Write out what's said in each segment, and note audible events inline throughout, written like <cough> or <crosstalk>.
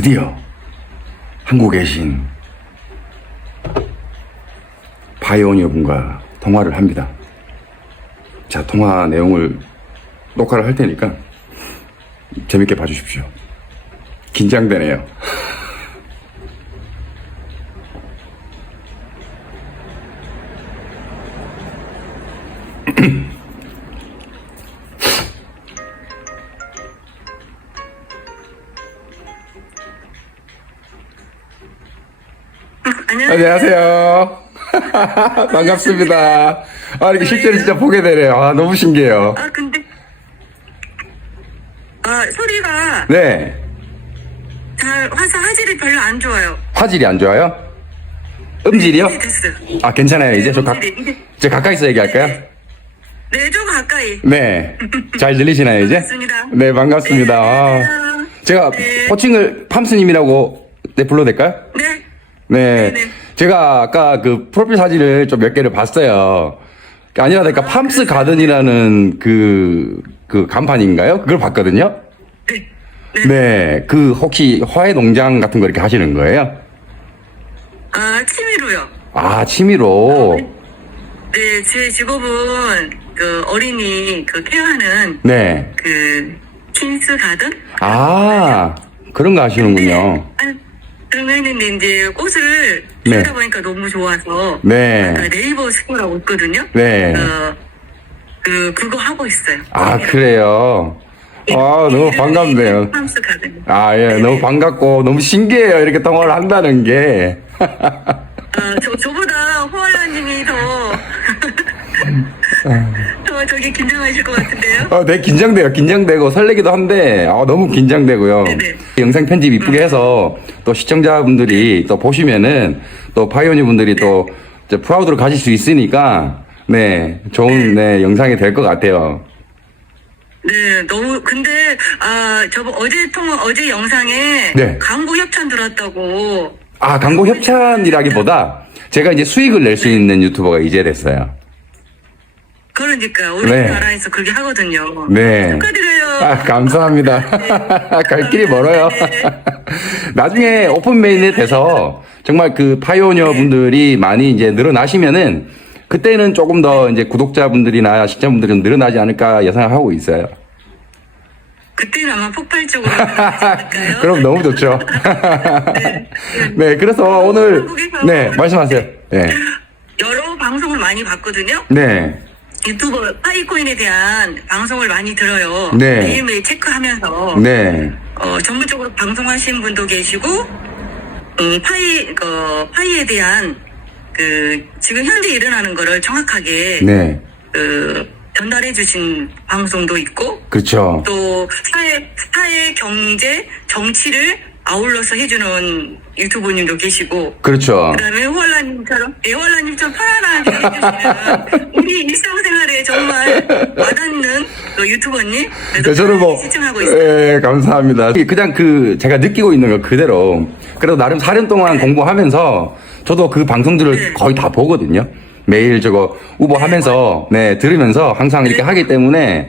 드디어 한국에 계신 바이오니어 분과 통화를 합니다. 자, 통화 내용을 녹화를 할 테니까 재밌게 봐주십시오. 긴장되네요. <laughs> 안녕하세요. <laughs> 반갑습니다. 아, 이렇게 실제로 진짜 보게 되네요. 아, 너무 신기해요. 아 근데 아 소리가 네. 잘 화사 화질이 별로 안 좋아요. 화질이 안 좋아요? 음질이요? 이제 됐어요. 아, 괜찮아요. 이제 좀 가, 이제 가까이서 얘기할까요? 네, 좀 가까이. 네. 잘 들리시나요, 이제? 반갑습니다. 네, 반갑습니다. 네, 아. 제가 네. 호칭을 팜스님이라고 네, 불러도 될까요? 네. 네. 네 네. 제가 아까 그 프로필 사진을 좀 몇 개를 봤어요. 아니라 그러니까 팜스 가든이라는 그, 그 간판인가요? 그걸 봤거든요. 네. 네. 그 혹시 화훼 농장 같은 거 이렇게 하시는 거예요? 아 취미로요. 아, 취미로. 네, 제 직업은 그 어린이 그 케어하는 네. 그 킨스 가든. 아, 그런 거 하시는군요. 아, 그러면은 이제 꽃을 네. 키우다 보니까 너무 좋아서 네. 아까 네이버 스토어라고 있거든요. 네. 어, 그 그거 하고 있어요. 아, 그래요. 아, 너무 반갑네요. 가든. 아, 예, 너무 반갑고, 너무 신기해요. 이렇게 통화를 한다는 게. 아, 저, 저보다 호알라님이 더, <laughs> 더 저기 긴장하실 것 같은데요? 어, 되게 긴장돼요. 긴장되고 설레기도 한데, 아, 너무 긴장되고요. 네네. 영상 편집 이쁘게 해서 또 시청자분들이 또 보시면은 또 파이오니 분들이 또 이제 프라우드를 가질 수 있으니까, 네, 좋은, 네, 영상이 될 것 같아요. 네, 너무, 근데, 아, 저번 어제 통, 어제 영상에 네. 광고 협찬 들었다고. 아, 광고 협찬이라기보다 제가 이제 수익을 낼 수 있는 유튜버가 이제 됐어요. 그러니까, 네. 우리나라에서 그렇게 하거든요. 네. 축하드려요. 아, 감사합니다. <laughs> 갈 길이 멀어요. <laughs> 나중에 오픈 메인에 돼서 정말 그 파이오니어 분들이 많이 이제 늘어나시면은 그때는 조금 더 이제 구독자분들이나 시청자분들이 좀 늘어나지 않을까 예상을 하고 있어요. 그때는 아마 폭발적으로. <laughs> 그럼 너무 좋죠. 네, 그래서 오늘, 네, 말씀하세요. 네. 여러 방송을 많이 봤거든요. 네. 유튜버 파이코인에 대한 방송을 많이 들어요. 네. 매일매일 체크하면서. 네. 어, 전문적으로 방송하신 분도 계시고, 음, 파이, 그, 파이에 대한, 그, 지금 현재 일어나는 거를 정확하게, 네. 그, 전달해 주신 방송도 있고, 그렇죠. 또, 사회, 사회, 경제, 정치를 아울러서 해주는 유튜버님도 계시고, 그렇죠. 그 다음에 호알라님처럼, 예, 호알라님처럼 편안하게 해주시는, 우리 일상생활에 정말 와닿는 그 유튜버님. 그래서 네, 저는 뭐, 시청하고 있어요. 예, 감사합니다. 그냥 그, 제가 느끼고 있는 거 그대로. 그래도 나름 4년 동안 공부하면서 저도 그 방송들을 네. 거의 다 보거든요. 매일 저거 우보 하면서, 네, 들으면서 항상 이렇게 하기 때문에,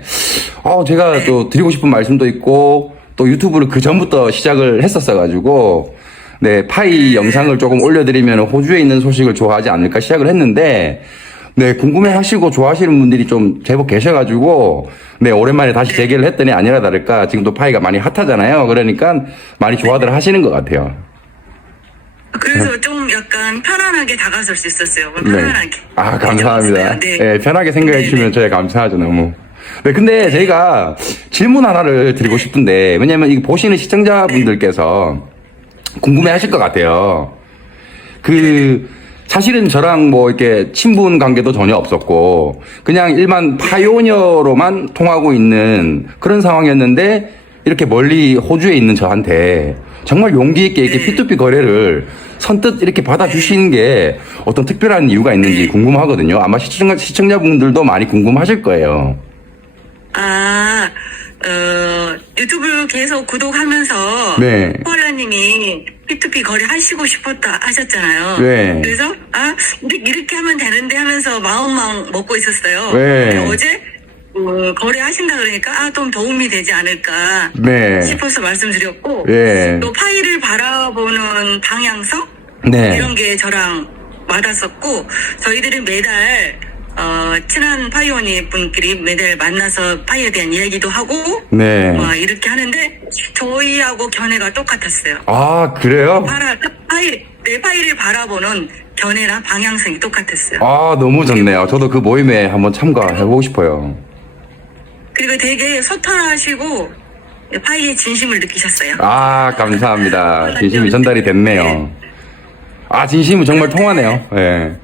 어, 제가 또 드리고 싶은 말씀도 있고, 또 유튜브를 그 전부터 시작을 했었어가지고, 네, 파이 영상을 조금 올려드리면 호주에 있는 소식을 좋아하지 않을까 시작을 했는데, 네, 궁금해 하시고 좋아하시는 분들이 좀 제법 계셔가지고, 네, 오랜만에 다시 재개를 했더니 아니라 다를까, 지금도 파이가 많이 핫하잖아요. 그러니까 많이 좋아들 하시는 것 같아요. 그래서 좀 약간 편안하게 다가설 수 있었어요. 편안하게. 아, 감사합니다. 네. 네, 편하게 생각해 네, 주시면 네. 저희 감사하죠, 너무. 네, 근데 저희가 질문 하나를 드리고 싶은데, 왜냐면 이 보시는 시청자분들께서 궁금해 하실 것 같아요. 그, 사실은 저랑 뭐 이렇게 친분 관계도 전혀 없었고, 그냥 일반 파이오니어로만 통하고 있는 그런 상황이었는데, 이렇게 멀리 호주에 있는 저한테 정말 용기 있게 이렇게 네. P2P 거래를 선뜻 이렇게 받아주시는 게 어떤 특별한 이유가 있는지 궁금하거든요. 아마 시청자, 시청자분들도 많이 궁금하실 거예요. 아, 어, 유튜브 계속 구독하면서. 네. 호알라님이 P2P 거래 하시고 싶었다 하셨잖아요. 네. 그래서, 아, 이렇게, 하면 되는데 하면서 마음만 먹고 있었어요. 네. 근데 어제 그 거래하신다 그러니까 아 좀 도움이 되지 않을까 네. 싶어서 말씀드렸고 예. 또 파이를 바라보는 방향성 네. 이런 게 저랑 맞았었고 저희들은 매달 어, 친한 파이오니 분끼리 매달 만나서 파이에 대한 이야기도 하고 네. 와, 이렇게 하는데 저희하고 견해가 똑같았어요. 아, 그래요? 파라, 파이, 내 파이를 바라보는 견해랑 방향성이 똑같았어요. 아, 너무 좋네요. 저도 그 모임에 한번 참가해보고 싶어요. 그리고 되게 소탈하시고 파이의 진심을 느끼셨어요. 아, 감사합니다. <laughs> 진심이 전달이 됐네요. 아, 진심은 정말 통하네요. 예.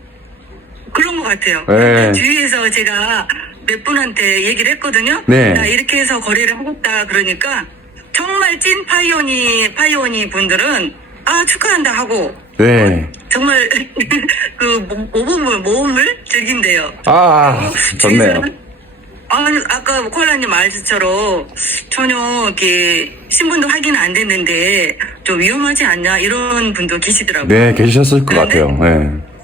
같아요. 네. 주위에서 제가 몇 분한테 얘기를 했거든요. 네. 나 이렇게 해서 거래를 하겠다 그러니까 정말 찐 파이오니 파이오니 분들은 아 축하한다 하고 네. 정말 <laughs> 그 모- 모범을 모험을 즐긴대요. 아, 좋네요. 아니, 아까 콜라님 말씀처럼 전혀 이렇게 신분도 확인 안 됐는데 좀 위험하지 않냐 이런 분도 계시더라고요. 네, 계셨을 것 같아요. 예.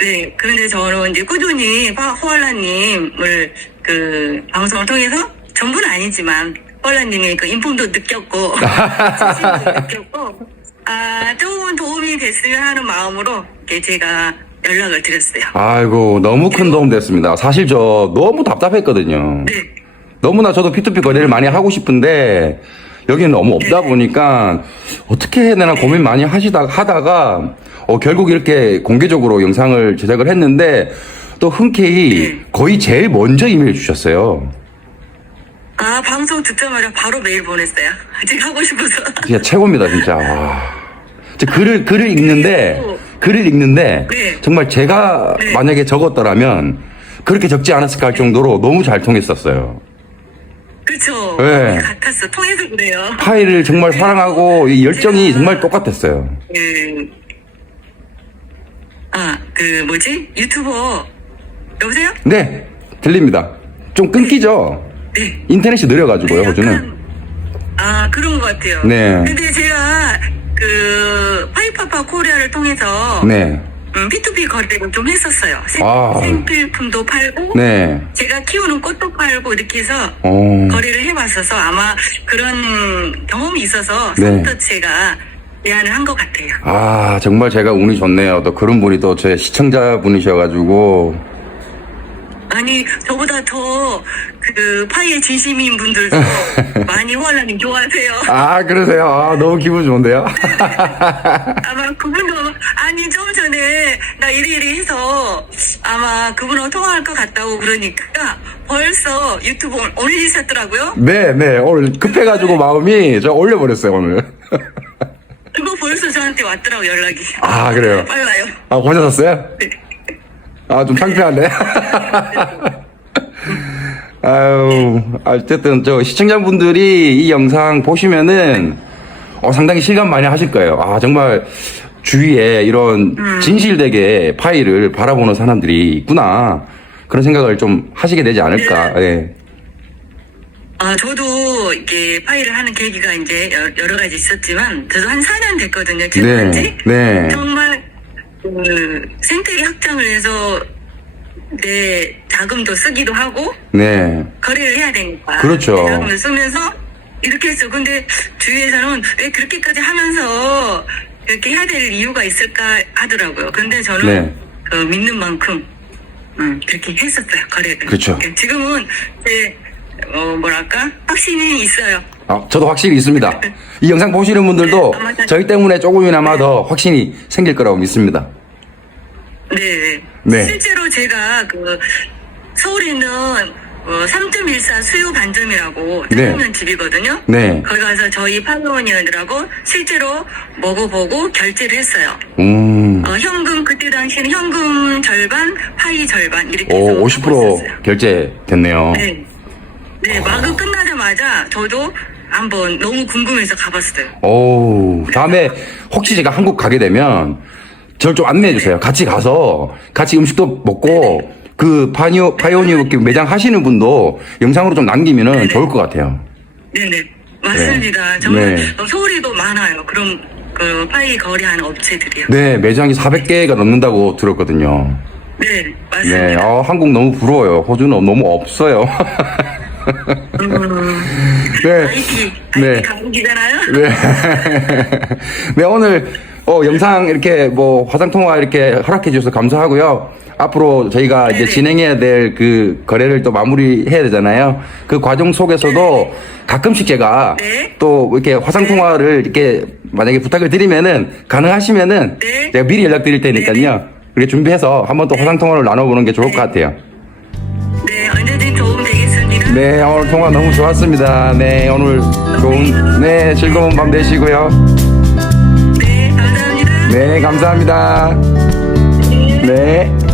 네, 그런데 저는 이제 꾸준히 파- 호알라님을 그 방송을 통해서 전부는 아니지만 호알라님의 그 인품도 느꼈고 <laughs> 진심도 느꼈고 아 조금 도움이 됐으면 하는 마음으로 이렇게 제가 연락을 드렸어요. 아이고, 너무 큰 도움 됐습니다. 사실 저 너무 답답했거든요. 네, 너무나 저도 P2P 거래를 많이 하고 싶은데 여기는 너무 없다 네. 보니까 어떻게 해야 되나 고민 많이 하시다 하다가 어, 결국 이렇게 공개적으로 영상을 제작을 했는데 또 흔쾌히 네. 거의 제일 먼저 이메일 주셨어요. 아 방송 듣자마자 바로 메일 보냈어요. 아직 하고 싶어서. 진짜 최고입니다, 진짜. 와. 저 글을 글을 읽는데 글을 읽는데 네. 정말 제가 네. 만약에 적었더라면 그렇게 적지 않았을까 할 정도로 너무 잘 통했었어요. 그렇죠. 네. 같았어. 통해서 그래요. 파일을 정말 사랑하고 이 열정이 정말 똑같았어요. 그, 아, 그, 뭐지? 유튜버, 여보세요? 네, 들립니다. 좀 끊기죠? 네. 인터넷이 느려가지고요, 네, 호주는. 약간, 아, 그런 것 같아요. 네. 근데 제가, 그, 파이파파 코리아를 통해서, 네, 음, P2P 거래를 좀 했었어요. 생, 아. 생필품도 팔고, 네. 제가 키우는 꽃도 팔고, 이렇게 해서, 어, 거래를 해봤어서 아마 그런 경험이 있어서, 네. 처음부터 제가 제안을 한 것 같아요. 아, 정말 제가 운이 좋네요. 또 그런 분이 또 제 시청자 분이셔가지고. 아니 저보다 더 그 파이의 진심인 분들도 <laughs> 많이 호알라님 좋아하세요. 아, 그러세요? 아, 너무 기분 좋은데요? <laughs> 아마 그분도 아니 좀 전에 나 이리이리 해서 아마 그분하고 통화할 것 같다고 그러니까 벌써 유튜브 올리셨더라고요. 네, 네. 오늘 급해가지고 마음이 저 올려버렸어요, 오늘. <laughs> 그거 벌써 저한테 왔더라고 연락이. 아, 그래요? 빨라요. 아, 보셨어요? 네. 아, 좀 창피하네. 아유, 어쨌든 저 시청자분들이 이 영상 보시면은 어, 상당히 실감 많이 하실 거예요. 아, 정말 주위에 이런 진실되게 파일을 바라보는 사람들이 있구나. 그런 생각을 좀 하시게 되지 않을까. 예. 아 저도 이게 파이를 하는 계기가 이제 여- 여러 가지 있었지만 저도 한 4년 됐거든요. 지금까지. 네, 네. 정말 그 생태계 확장을 해서 내 자금도 쓰기도 하고 네. 거래를 해야 되니까 그렇죠. 내 자금을 쓰면서 이렇게 했어. 근데 주위에서는 왜 그렇게까지 하면서 이렇게 해야 될 이유가 있을까 하더라고요. 근데 저는 네. 그 믿는 만큼 음, 그렇게 했었어요 거래를. 그렇죠. 지금은 제 어, 뭐랄까 확신이 있어요. 아, 저도 확실히 있습니다. 이 영상 보시는 분들도 네, 아마 저희 때문에 조금이나마 더 확신이 생길 거라고 믿습니다. 네. 네. 실제로 제가 그 서울에는 어, 3.14 수요 반점이라고 네. 짜장면 집이거든요. 네. 거기 가서 저희 파노원이들하고 실제로 먹어보고 결제를 했어요. 음. 어, 현금 그때 당시에는 현금 절반, 파이 절반 이렇게 해서 오, 하고 50% 있었어요. 결제됐네요. 네. 네, 마그 끝나자마자 저도 한번 너무 궁금해서 가봤어요. 오, 다음에 혹시 제가 한국 가게 되면 저를 좀 안내해 주세요. 같이 가서 같이 음식도 먹고 그 파니오 파이오니오 매장 하시는 분도 영상으로 좀 남기면은 좋을 것 같아요. 네네. 맞습니다. 정말 네. 어, 서울에도 많아요. 그런 그 파이 거래하는 업체들이요. 네, 매장이 400개가 넘는다고 들었거든요. 네, 맞습니다. 네, 어, 한국 너무 부러워요. 호주는 너무 없어요. 음, <laughs> 네. IT, 네. IT 강국이잖아요. 네. <laughs> 네, 오늘, 어, 영상 이렇게 뭐 화상 통화 이렇게 허락해 주셔서 감사하고요. 앞으로 저희가 이제. 진행해야 될 그 거래를 또 마무리해야 되잖아요. 그 과정 속에서도 가끔씩 제가 네. 또 이렇게 화상 통화를 이렇게 만약에 부탁을 드리면은 가능하시면은 네. 제가 미리 연락 드릴 테니까요. 이렇게 준비해서 한번 또 화상 통화를 나눠보는 게 좋을 것 같아요. 네, 언제든 도움 되겠습니다. 네, 오늘 통화 너무 좋았습니다. 네, 오늘 좋은, 네, 즐거운 밤 되시고요. 네, 감사합니다. 네.